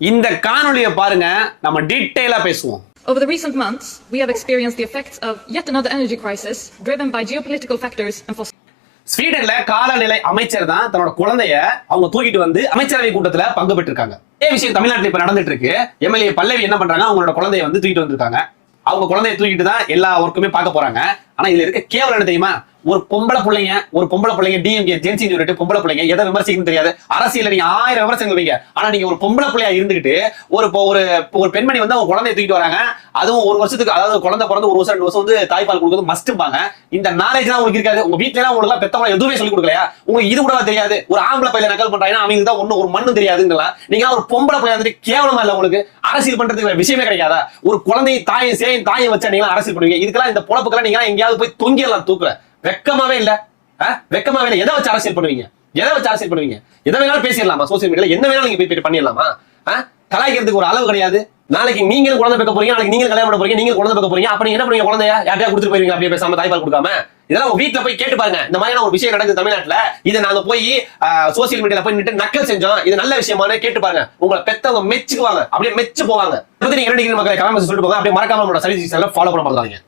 இந்த காணொளியை பாருங்க, நம்ம டீடைலா பேசுவோம். Over the recent months, we have experienced the effects of yet another energy crisis driven by geopolitical factors and fossil. ஸ்வீடன்ல காலநிலை அமைச்சர் தான் தன்னோட குழந்தைய அவங்க தூக்கிட்டு வந்து அமைச்சரவை கூட்டத்துல பங்கு பெற்றிருக்காங்க. இதே விஷயம் தமிழ்நாட்டில் இப்ப நடந்துட்டு இருக்கு. எம்எல்ஏ பல்லவி என்ன பண்றாங்க, அவங்களோட குழந்தைய வந்து தூக்கிட்டு வந்திருக்காங்க. அவங்க குழந்தைய தூக்கிட்டு தான் எல்லா ஒர்க்குமே பார்க்க போறாங்க. ஆனா இதுல இருக்க கேவலம் என்ன தெரியுமா? ஒரு பொம்பளை பிள்ளைங்க டிஎம்கே ஜென்சி பொம்பளை பிள்ளைங்க எதை விமர்சிக்கணும் தெரியாது. அரசியல் நீங்க 1000 விமர்சனங்கள் வைங்க. ஆனா நீங்க ஒரு பொம்பளை பிள்ளையா இருந்துகிட்டு ஒரு பெண்மணி வந்து அவங்க குழந்தைய தூக்கிட்டு வராங்க. அதுவும் ஒரு வருஷத்துக்கு, அதாவது குழந்தை பிறந்து ஒரு வருஷம் 2 வருஷம் வந்து தாய்ப்பால் கொடுக்குறது மஸ்ட்பாங்க. இந்த நாலேஜ் எல்லாம் உங்களுக்கு இருக்காது. உங்க வீட்டுல எல்லாம் உங்களுக்கு பெத்தவங்க எதுவுமே சொல்லி கொடுக்கலையா? உங்களுக்கு இது கூட தெரியாது. ஒரு ஆம்பளை பையில நக்கல் பண்றாங்கன்னா அவங்க தான் ஒன்னும் ஒரு மண்ணும் தெரியாதுங்களா? நீங்க ஒரு பொம்பளை பிள்ளையா இருந்துட்டு கேவலமா இல்ல உங்களுக்கு? அரசியல் பண்றதுக்கு விஷயமே கிடைக்காதா? ஒரு குழந்தையை தாயை வச்சா நீங்க அரசியல் பண்ணுவீங்க. இதுக்கெல்லாம் இந்த பொழப்புக்கெல்லாம் நீங்க எங்கேயாவது போய் தொங்கிடலாம் தூக்குற. வெக்கமாவே இல்ல. வெக்கமாவே இல்ல. எதை வச்சு அரசியல் பண்ணுவீங்க? எதை வேணாலும் பேசிடலாமா? சோசியல் மீடியால என்ன வேணாலும் நீங்க போய் பண்ணிடலாமா? கலாய்க்கிறதுக்கு ஒரு அளவு கிடையாது. நாளைக்கு நீங்களும் குழந்தை பெக்க போறீங்க, நாளைக்கு நீங்க கல்யாணம் பண்ண போறீங்க, நீங்க குழந்தை பெக்க போறீங்க. அப்ப நீங்க என்ன பண்ணுவீங்க? குழந்தைய யார்ட்டையா கொடுத்துட்டு போயிருவீங்க அப்படியே பேசாம, தாய்ப்பால் கொடுக்காம. இதெல்லாம் உங்க வீட்டுல போய் கேட்டு பாருங்க. இந்த மாதிரியான ஒரு விஷயம் நடக்குது தமிழ்நாட்டுல. இதை நாங்க போய் சோசியல் மீடியால போய் நின்று நக்கல் செஞ்சோம், இது நல்ல விஷயமான கேட்டு பாருங்க. உங்களை பெத்தவங்க மெச்சுக்குவாங்க, அப்படியே மெச்சு போவாங்க. நீங்க 2 மக்களை கமெண்ட் சொல்லிட்டு போங்க. அப்படியே மறக்காம நம்மளோட சரி ஃபாலோ பண்ண பாருங்க.